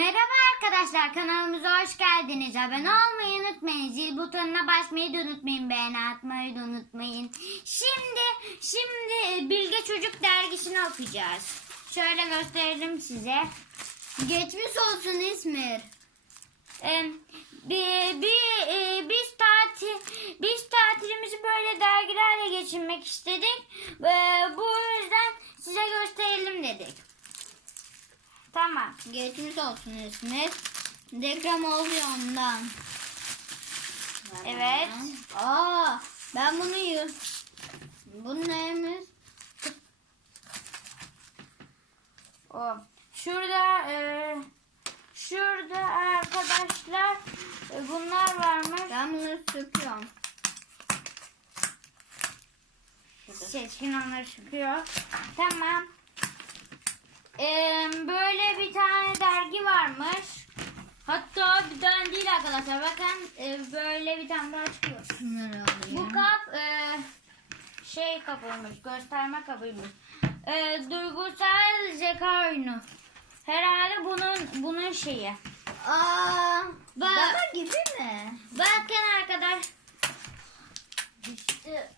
Merhaba arkadaşlar kanalımıza hoş geldiniz. Abone olmayı unutmayın. Zil butonuna basmayı da unutmayın. Beğeni atmayı da unutmayın. Şimdi şimdi Bilge Çocuk dergisini okuyacağız. Şöyle gösterelim size. Geçmiş olsun İsmir. Ee, bir, bir, e, biz tatil biz tatilimizi böyle dergilerle geçirmek istedik. Ee, bu yüzden size gösterelim dedik. Tamam. Geçmiş olsun İsmir. Deprem oluyor ondan. Evet. Aa, ben bunu yiyorum. Bu neymiş? O. Şurada e, şurada arkadaşlar e, bunlar varmış. Ben bunu söküyorum. Seçkin onları çıkıyor. Tamam. E, böyle bir tane dergi varmış. Hatta bir tane değil arkadaşlar. Bakın e, böyle bir tane daha çıkıyor. Bu kap e, şey kapıymış, gösterme kapıymış. E, duygusal zeka oyunu. Herhalde bunun bunun şeyi. Aa, Bak. baba gibi mi? Bakın arkadaş. İşte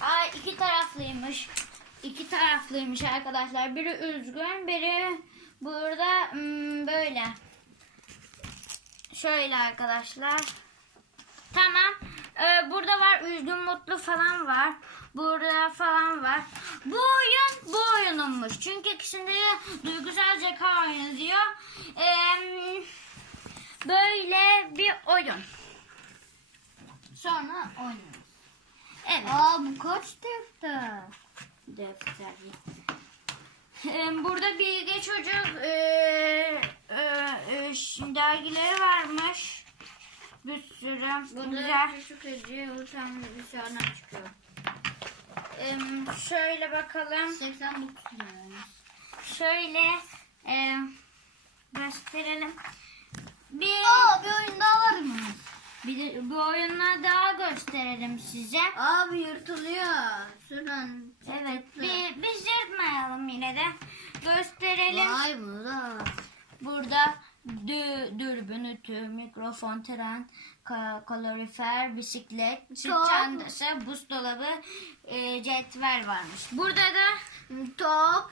Ay iki taraflıymış. İki taraflıymış arkadaşlar. Biri üzgün, biri burada hmm, böyle. Şöyle arkadaşlar. Tamam. Ee, burada var üzgün mutlu falan var. Burada falan var. Bu oyun bu oyununmuş. Çünkü ikisinde de duygusal zeka oyunu diyor. Ee, böyle bir oyun. Sonra oynuyoruz. Evet. Aa, bu kaç defter? Defter. Ee, burada bilge çocuk e, e, e, dergileri varmış. Bir sürü. Güzel. küçük hediye bir sonra çıkıyor. Ee, şöyle bakalım. 89 lira. Şöyle e, gösterelim. Bir, Aa, bir oyun daha var mı? Bir de bu oyunları daha gösterelim size. Abi yırtılıyor. Şuradan. Evet. Bir, biz yırtmayalım yine de. Gösterelim. Vay bu da. Burada dü, dürbün, ütü, mikrofon, tren, ka- kalorifer, bisiklet, Top. çantası, buzdolabı, e, cetvel varmış. Burada da Top,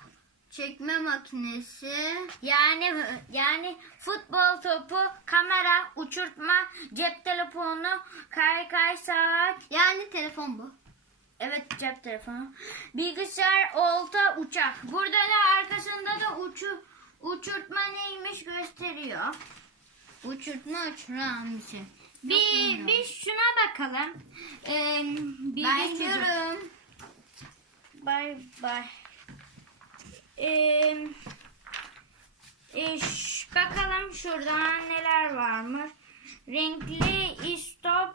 çekme makinesi, yani yani futbol topu, kamera, uçurtma, cep telefonu, kaykay saat, yani telefon bu. evet cep telefonu, bilgisayar, olta, uçak. Burada da arkasında da uçu, uçurtma neymiş gösteriyor. Uçurtma uçuran bir şey. Bir, bir şuna bakalım. Ee, bir yiyorum. Bay bay. Ee, e, bakalım şuradan neler varmış. Renkli istop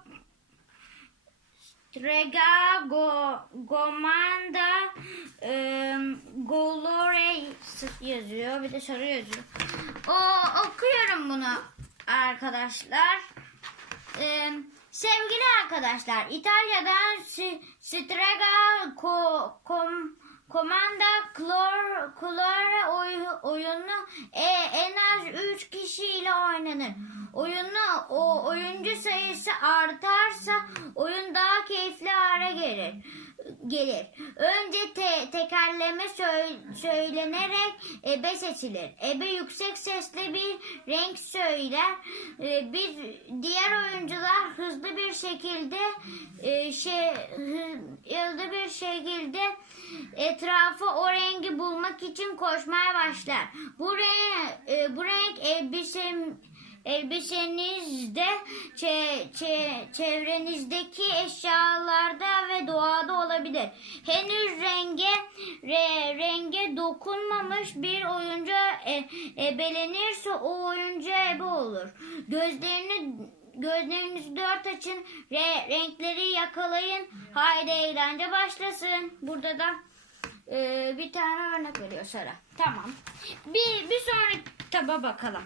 Strega go, Gomanda e, Golore yazıyor. Bir de sarı yazıyor. O, okuyorum bunu arkadaşlar. Ee, sevgili arkadaşlar, İtalya'dan Strega ko, kom, Komanda Klor, Klore oy- oyunu e, en az 3 kişiyle oynanır. Oyunu o oyuncu sayısı artarsa oyun daha keyifli hale gelir. Gelir. Önce te, tekerleme söy- söylenerek ebe seçilir. Ebe yüksek sesle bir renk söyler. Ee, biz diğer oyuncular hızlı bir şekilde e, şey hı- hızlı bir şekilde etrafı o rengi bulmak için koşmaya başlar. Bu renk e, bu renk elbisem elbisenizde çe, çe, çevrenizdeki eşyalarda ve olabilir. Henüz renge re, renge dokunmamış bir oyuncu e, ebelenirse o oyuncu ebe olur. Gözlerini Gözlerinizi dört açın. Re, renkleri yakalayın. Haydi eğlence başlasın. Burada da e, bir tane örnek veriyor Sara. Tamam. Bir, bir sonraki kitaba bakalım.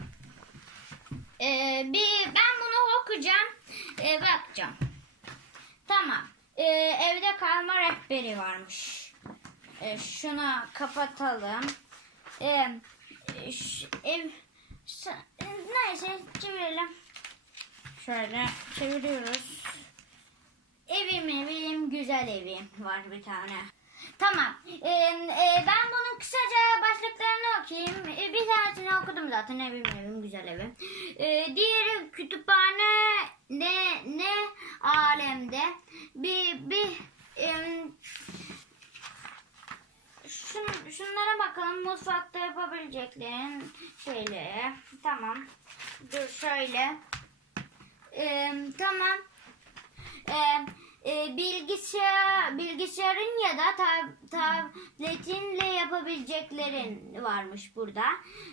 E, bir, ben bunu okuyacağım. E, bakacağım. Tamam. Ee, evde kalma rehberi varmış. Ee, şunu kapatalım. Ee, ş- ev sa- neyse çevirelim. Şöyle çeviriyoruz. Evim evim güzel evim var bir tane. Tamam. Ee, e, ben bunun kısaca başlıklarını okuyayım. Ee, bir tanesini okudum zaten evim evim güzel evim. Ee, diğeri kütüphane ne ne alemde bir bir em, şun, şunlara bakalım mutfakta yapabileceklerin şeyleri. Tamam. Dur şöyle. Ee, tamam. Ee, e, bilgisayar bilgisayarın ya da tab, tabletinle yapabileceklerin varmış burada.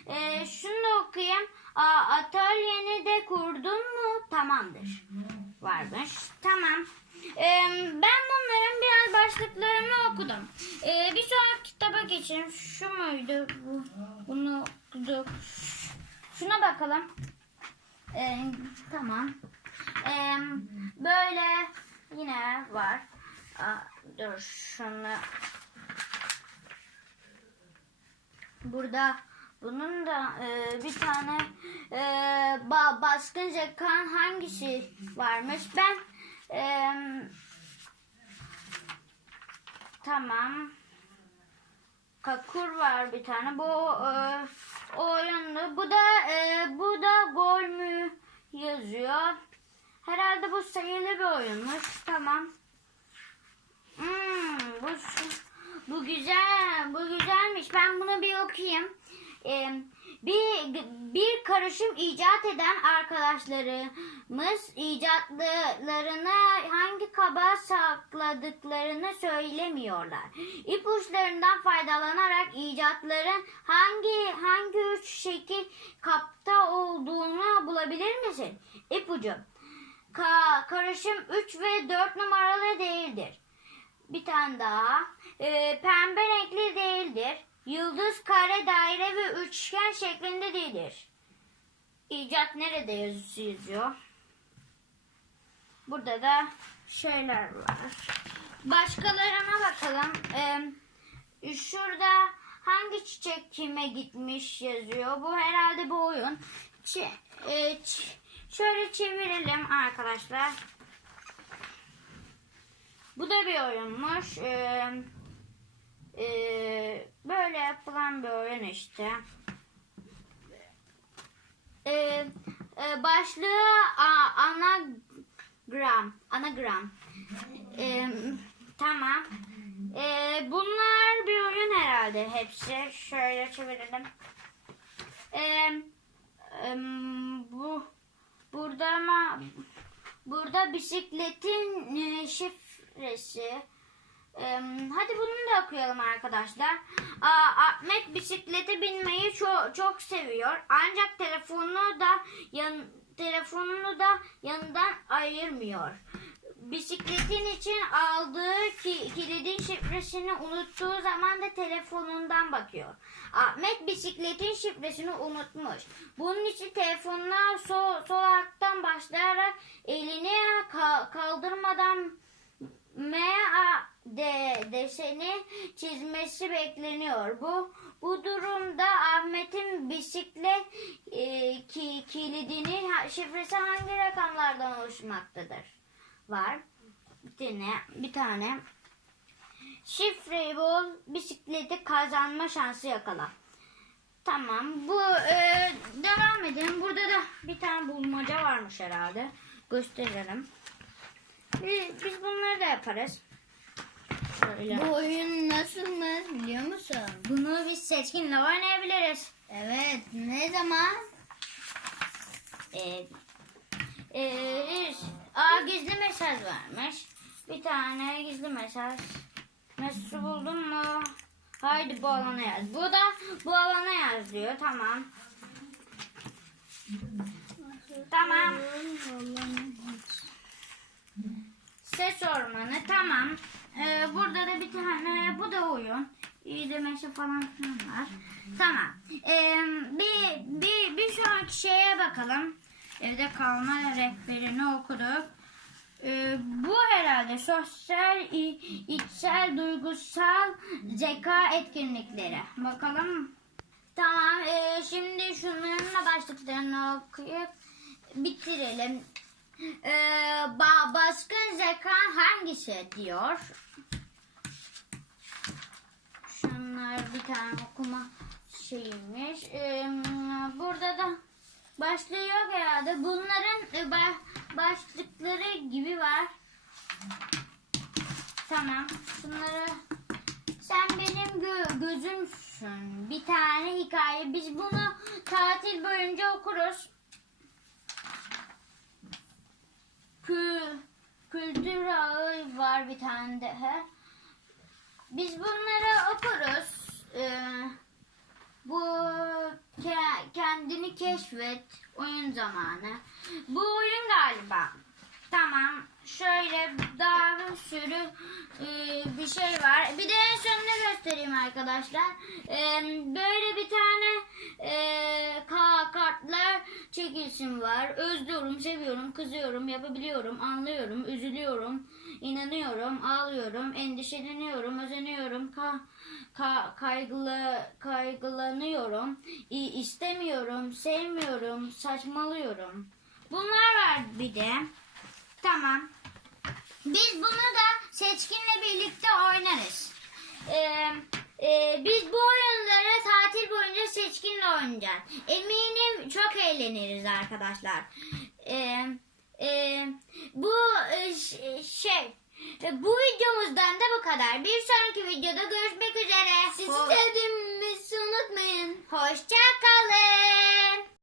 Ee, şunu da okuyayım. A, atölyeni de kurdun mu? Tamamdır. Varmış. Tamam. Ee, ben bunların biraz başlıklarını okudum. Ee, bir sonraki kitaba geçelim. Şu muydu? Bu, bunu okuduk. Şuna bakalım. Ee, tamam. Ee, böyle yine var. Aa, dur şunu. Burada bunun da e, bir tane e, ba, baskınca kan hangisi varmış? Ben e, tamam. Kakur var bir tane. Bu e, oyunlu. Bu da e, bu da gol mü yazıyor. Herhalde bu sayılı bir oyunmuş. Tamam. Hmm, bu bu güzel. Bu güzelmiş. Ben bunu bir okuyayım. Ee, bir bir karışım icat eden arkadaşlarımız icatlarını hangi kaba sakladıklarını söylemiyorlar. İpuçlarından faydalanarak icatların hangi hangi üç şekil kapta olduğunu bulabilir misin? İpucu. Ka karışım 3 ve 4 numaralı değildir. Bir tane daha. Ee, pembe renkli değildir. Yıldız, kare, daire ve üçgen şeklinde değildir. İcat nerede yaz- yazıyor? Burada da şeyler var. Başkalarına bakalım. Ee, şurada hangi çiçek kime gitmiş yazıyor. Bu herhalde bu oyun. Ç- e, ç- şöyle çevirelim arkadaşlar. Bu da bir oyunmuş. Ee, e, böyle yapılan bir oyun işte. Ee, e, başlığı a, anagram. Anagram. Ee, tamam. Ee, bunlar bir oyun herhalde hepsi. Şöyle çevirelim. Ee, em, bu burada ama burada bisikletin e, şifresi. Hadi bunu da okuyalım arkadaşlar. Aa, Ahmet bisiklete binmeyi çok çok seviyor. Ancak telefonunu da yan, telefonunu da yanından ayırmıyor. Bisikletin için aldığı ki, kilidin şifresini unuttuğu zaman da telefonundan bakıyor. Ahmet bisikletin şifresini unutmuş. Bunun için telefonuna sol, sol alttan başlayarak elini ka- kaldırmadan M A D deseni çizmesi bekleniyor. Bu bu durumda Ahmet'in bisiklet e, ki, kilidinin şifresi hangi rakamlardan oluşmaktadır? Var. Bir tane, bir tane. Şifreyi bul, bisikleti kazanma şansı yakala. Tamam. Bu e, devam edelim. Burada da bir tane bulmaca varmış herhalde. Gösterelim. Biz, biz bunları da yaparız. Şöyle. Bu oyun nasılmış biliyor musun? Bunu biz seçkinle oynayabiliriz. Evet. Ne zaman? Ee, ee, aa, gizli mesaj varmış. Bir tane gizli mesaj. Mesajı buldun mu? Haydi bu alana yaz. Bu da bu alana yaz diyor. Tamam. Tamam. Ses ormanı. Tamam. Ee, burada da bir tane bu da oyun. İyi de meşe falan var. Tamam. Ee, bir, bir, bir sonraki şeye bakalım. Evde kalma rehberini okuduk. Ee, bu herhalde sosyal, içsel, duygusal zeka etkinlikleri. Bakalım. Tamam. ee, şimdi şunların başlıklarını okuyup bitirelim. Ee, ba- baskın zeka hangisi diyor. Şunlar bir tane okuma şeymiş. Ee, burada da başlığı yok herhalde. Bunların e, ba- başlıkları gibi var. Tamam. Şunları sen benim gö- gözümsün. Bir tane hikaye. Biz bunu tatil boyunca okuruz. Kü kültür ağı var bir tane daha. Biz bunları okuruz. Ee, bu ke- kendini keşfet oyun zamanı. Bu oyun galiba. Tamam. Şöyle daha bir sürü e, bir şey var. Bir de en sonunu göstereyim arkadaşlar. E, böyle bir tane e, ka- kartlar çekilsin var. Özlüyorum, seviyorum, kızıyorum, yapabiliyorum, anlıyorum, üzülüyorum, inanıyorum, ağlıyorum, endişeleniyorum, özeniyorum, ka- ka- kaygılı kaygılanıyorum, istemiyorum, sevmiyorum, saçmalıyorum. Bunlar var bir de. Tamam. Biz bunu da seçkinle birlikte oynarız. Ee, e, biz bu oyunları tatil boyunca seçkinle oynayacağız. Eminim çok eğleniriz arkadaşlar. Ee, e, bu e, şey e, bu videomuzdan da bu kadar. Bir sonraki videoda görüşmek üzere. Sizi Ho- sevdiğimizi unutmayın. Hoşça kalın.